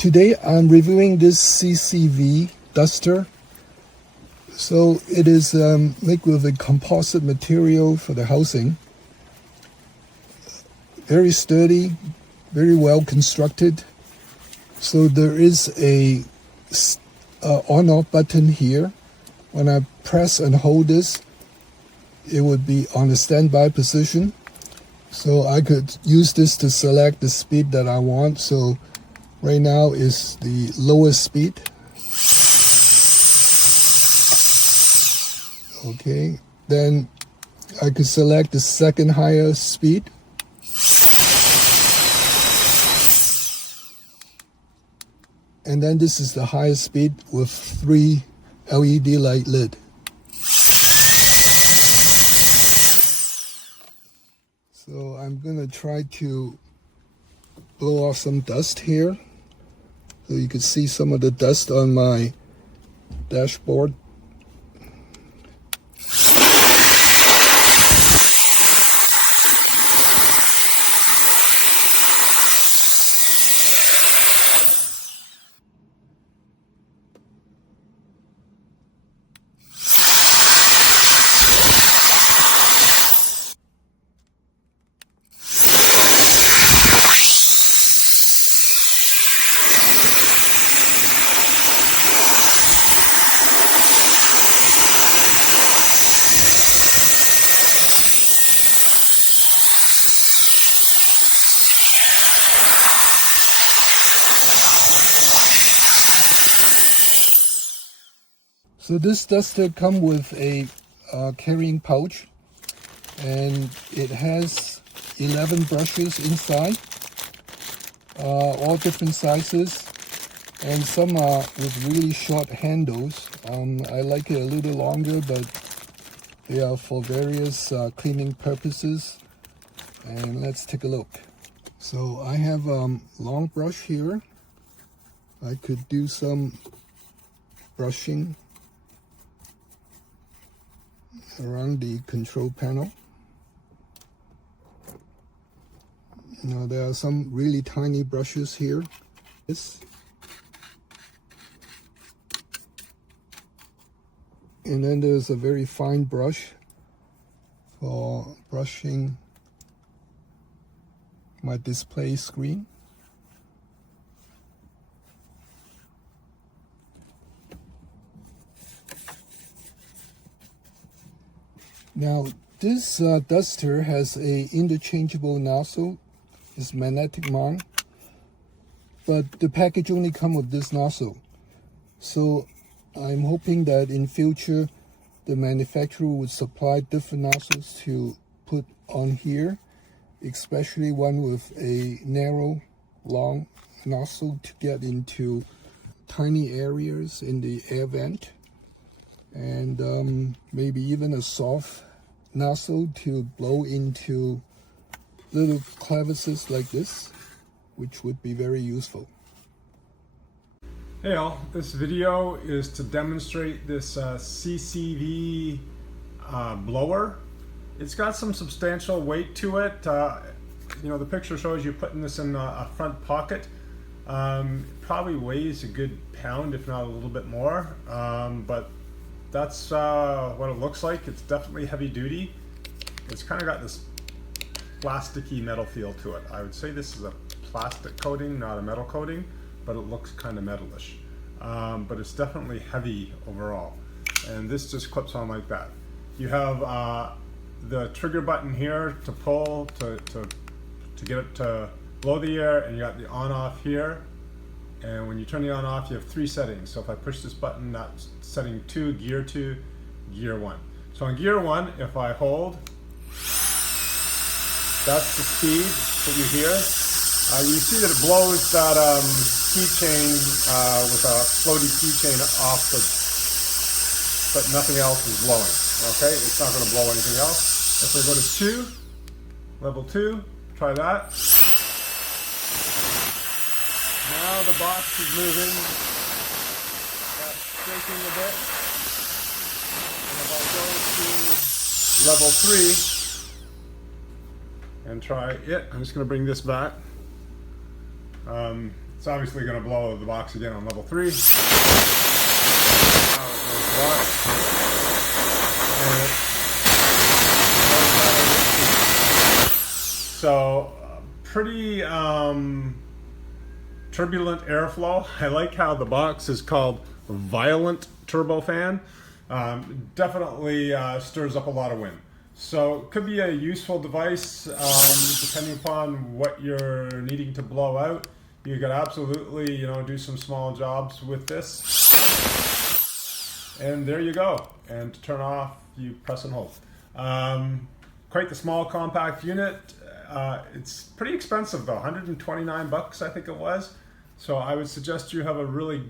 Today I'm reviewing this CCV duster. So it is made with a composite material for the housing. Very sturdy, very well constructed. So there is a on-off button here. When I press and hold this, it would be on the standby position. So I could use this to select the speed that I want. So right now is the lowest speed. Okay, then I could select the second highest speed. And then this is the highest speed with 3 LED light lid. So I'm gonna try to blow off some dust here. So you can see some of the dust on my dashboard. So this duster comes with a carrying pouch, and it has 11 brushes inside, all different sizes, and some are with really short handles. I like it a little longer, but they are for various cleaning purposes. And let's take a look. So I have a long brush here. I could do some brushing around the control panel. Now there are some really tiny brushes here. And then there's a very fine brush for brushing my display screen. Now this duster has a interchangeable nozzle. It's magnetic mount, but the package only comes with this nozzle. So I'm hoping that in future the manufacturer would supply different nozzles to put on here, especially one with a narrow, long nozzle to get into tiny areas in the air vent, and maybe even a soft nozzle to blow into little crevices like this, which would be very useful. Hey all, this video is to demonstrate this CCV blower. It's got some substantial weight to it. You know, the picture shows you putting this in a front pocket. It probably weighs a good pound, if not a little bit more, but that's what it looks like. It's definitely heavy duty. It's kind of got this plasticky metal feel to it. I would say this is a plastic coating, not a metal coating, but it looks kind of metalish. But it's definitely heavy overall. And this just clips on like that. You have the trigger button here to pull, to get it to blow the air, and you got the on off here. And when you turn the on off, you have 3 settings. So if I push this button, that's setting 2, gear 2, gear 1. So on gear 1, if I hold, that's the speed that you hear. You see that it blows that keychain with a floaty keychain off, but nothing else is blowing. Okay, it's not going to blow anything else. If I go to 2, level 2, try that. Now the box is moving. That's shaking a bit. And if I go to level 3 and try it, I'm just going to bring this back. It's obviously going to blow the box again on level 3. So pretty turbulent airflow. I like how the box is called Violent Turbofan. Definitely stirs up a lot of wind. So it could be a useful device depending upon what you're needing to blow out. You could absolutely, do some small jobs with this. And there you go. And to turn off, you press and hold. Quite the small compact unit. It's pretty expensive though, 129 bucks I think it was. So I would suggest you have a really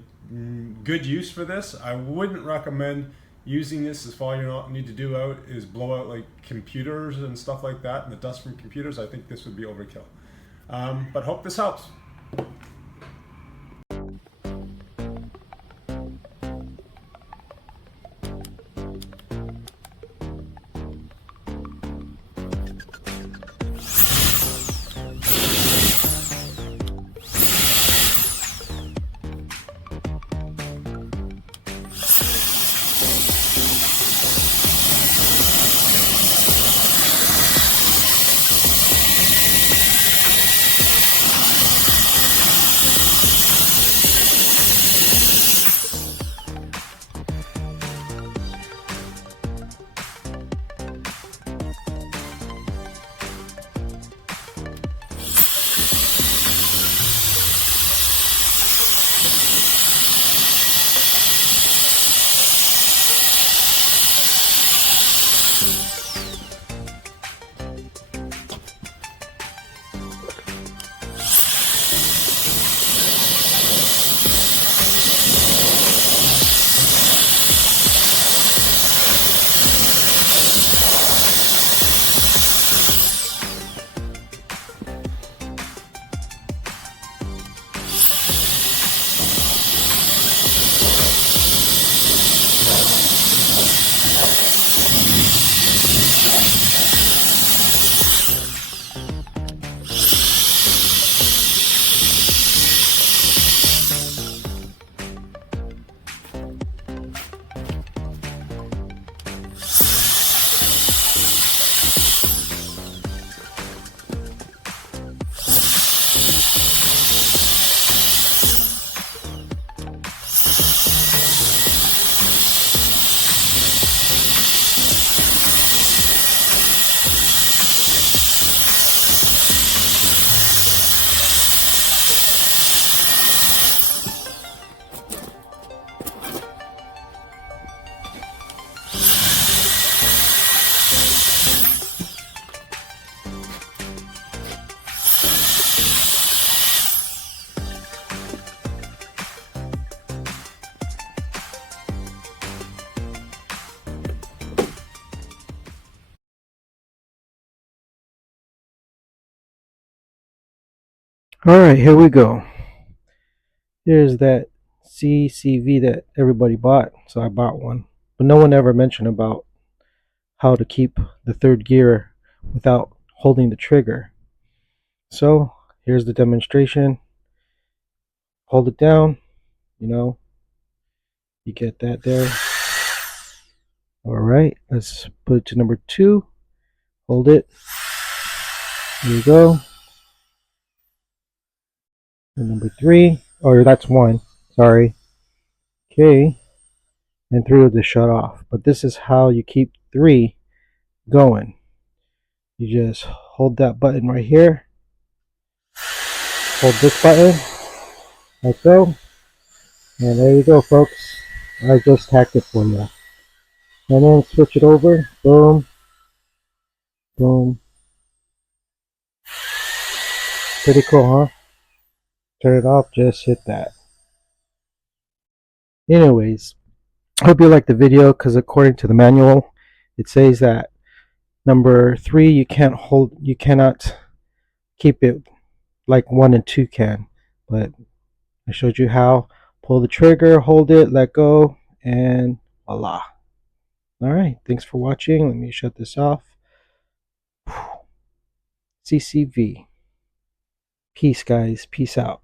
good use for this. I wouldn't recommend using this if all you need to do out is blow out like computers and stuff like that and the dust from computers. I think this would be overkill. But hope this helps. Alright, here we go. Here's that CCV that everybody bought, so I bought one. But no one ever mentioned about how to keep the third gear without holding the trigger. So here's the demonstration. Hold it down, you get that there. Alright, let's put it to number 2. Hold it. Here you go. And number 3, or that's 1, sorry. Okay, and 3 will just shut off. But this is how you keep 3 going. You just hold that button right here. Hold this button, like so. And there you go, folks. I just hacked it for you. And then switch it over. Boom. Boom. Pretty cool, huh? Turn it off, just hit that. Anyways, hope you liked the video, because according to the manual, it says that number 3 you cannot keep it like 1 and 2 can. But I showed you how. Pull the trigger, hold it, let go, and voila. Alright, thanks for watching. Let me shut this off. CCV. Peace, guys. Peace out.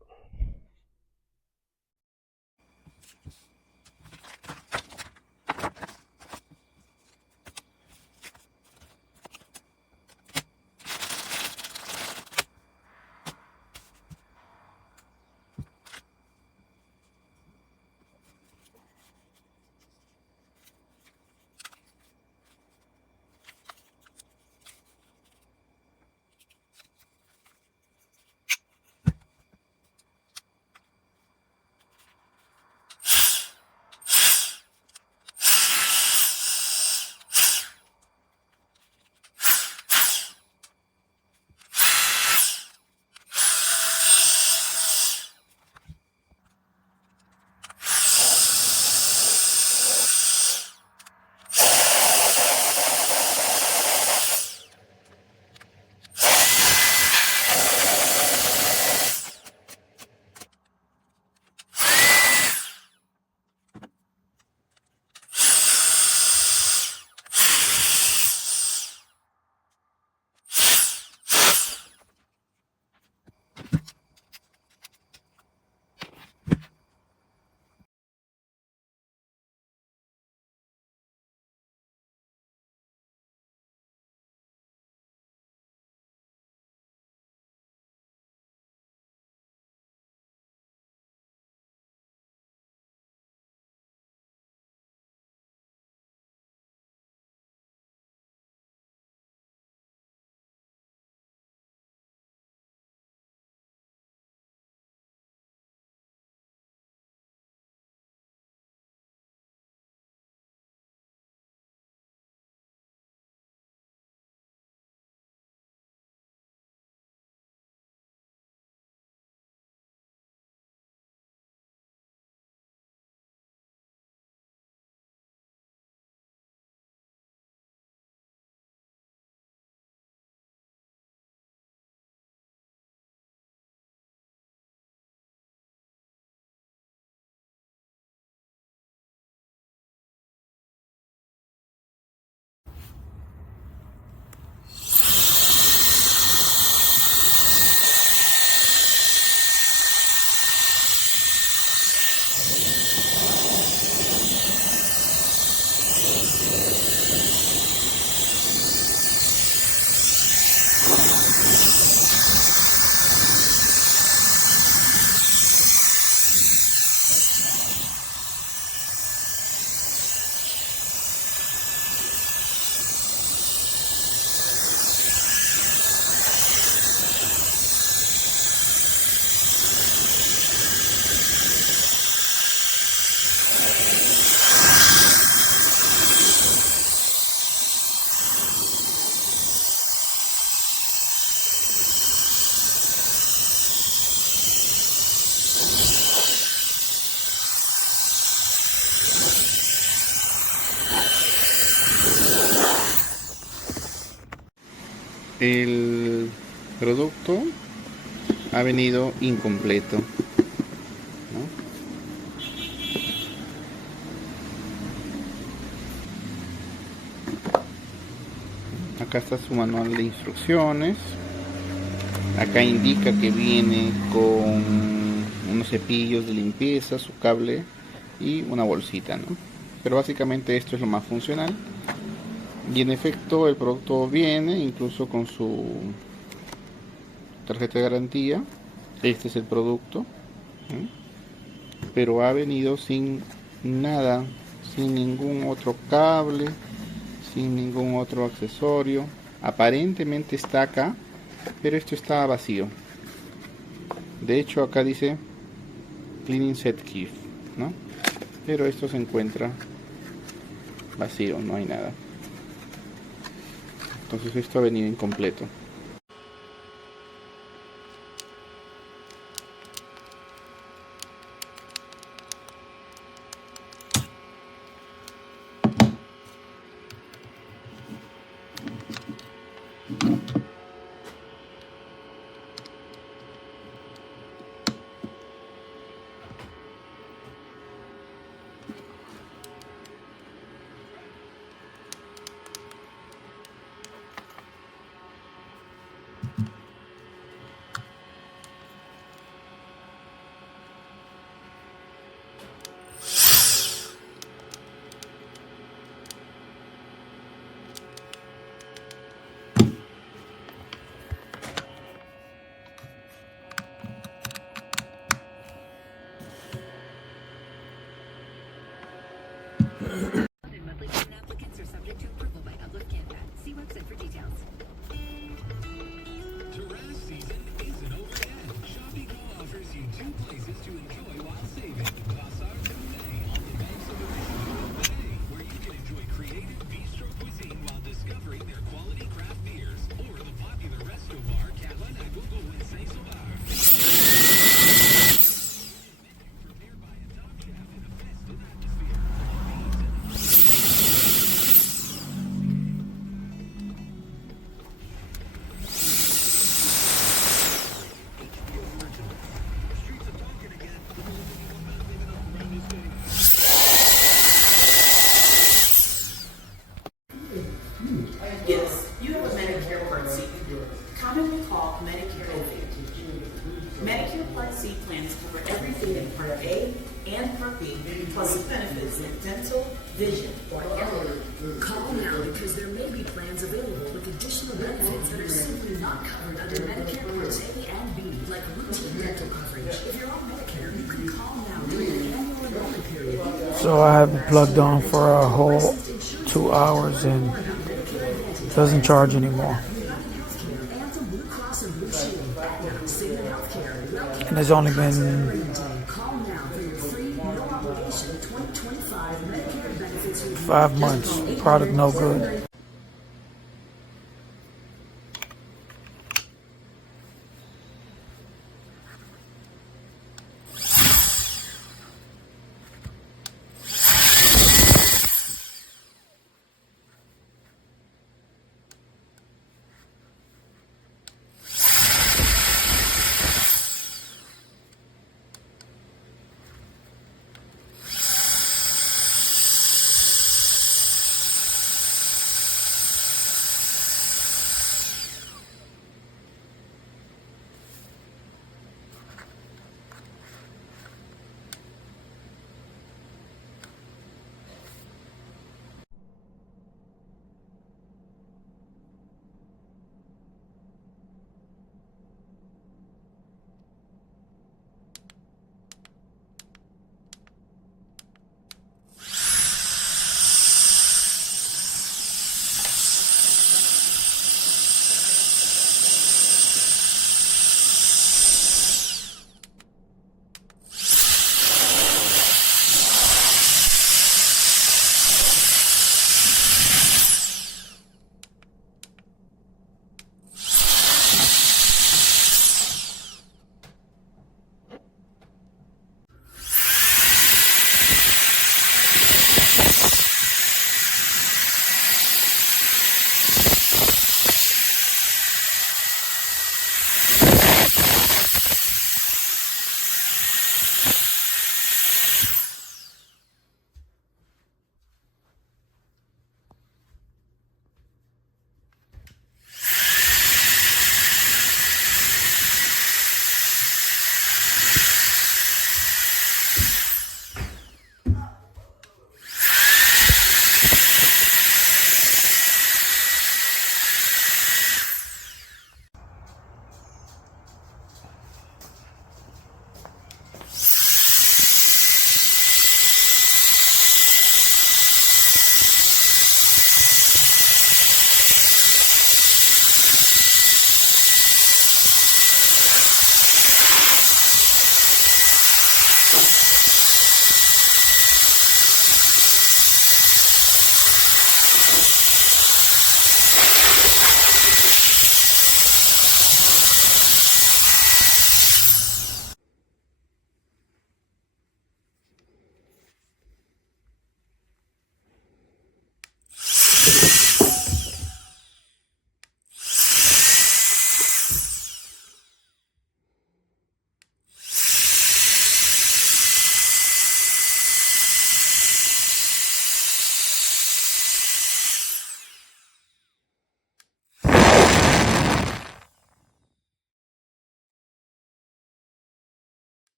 el producto ha venido incompleto, ¿no? Acá está su manual de instrucciones. Acá indica que viene con unos cepillos de limpieza, su cable y una bolsita, ¿no? Pero básicamente esto es lo más funcional. Y en efecto el producto viene incluso con su tarjeta de garantía. Este es el producto, ¿sí? Pero ha venido sin nada, sin ningún otro cable, sin ningún otro accesorio. Aparentemente está acá, pero esto está vacío. De hecho acá dice Cleaning Set Kit, ¿no? Pero esto se encuentra vacío, no hay nada. Entonces esto ha venido incompleto. Monthly payment applicants are subject to approval by Uplift Canada. See website for details. Terrace season isn't over yet. ShopEco offers you 2 places to enjoy while saving. Passage de May on the banks of the Rechargeable Bay, where you can enjoy creative bistro cuisine while discovering their quality craft beers, or the popular resto bar Cabane à Gogo in Saint-Sauveur. Prepared by a top chef in a festive atmosphere. Yes, you have a Medicare Part C, commonly called Medicare Advantage. Medicare Part C plans cover everything in Part A and Part B, plus benefits like dental, vision, or elderly. Call now because there may be plans available with additional benefits that are simply not covered under Medicare Parts A and B, like routine dental coverage. If you're on Medicare, you can call now during the annual enrollment period. So I have it plugged on for a whole 2 hours and it doesn't charge anymore. And it's only been 5 months. Product no good.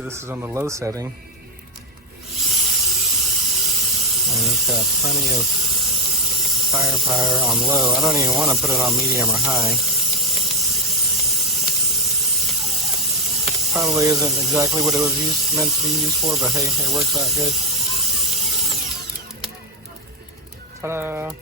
This is on the low setting, and it's got plenty of firepower on low. I don't even want to put it on medium or high. Probably isn't exactly what it was meant to be used for, but hey, it works out good. Ta-da!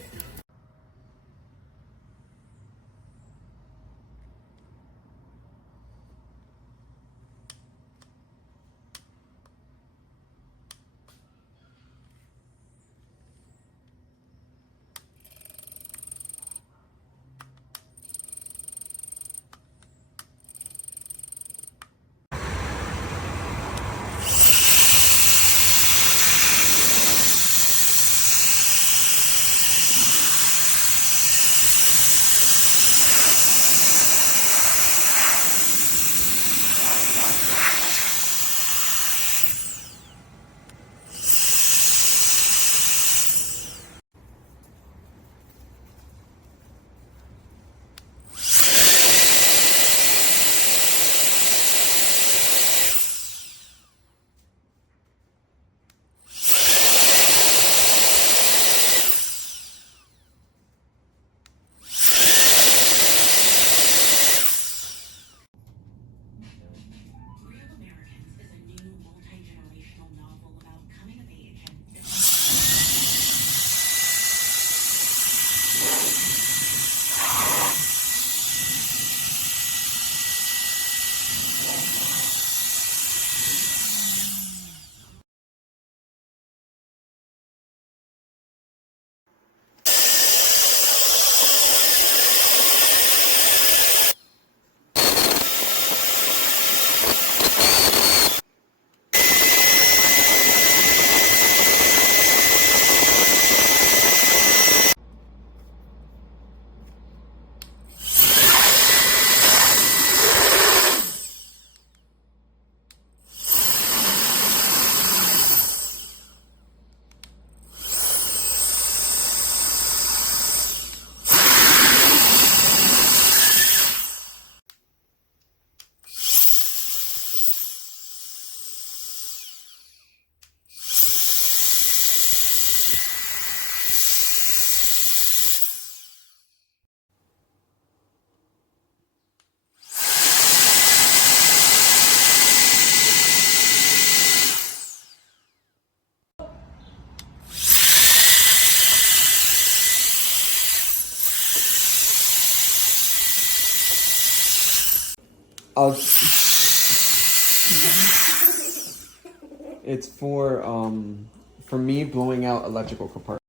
It's for me blowing out electrical compartments.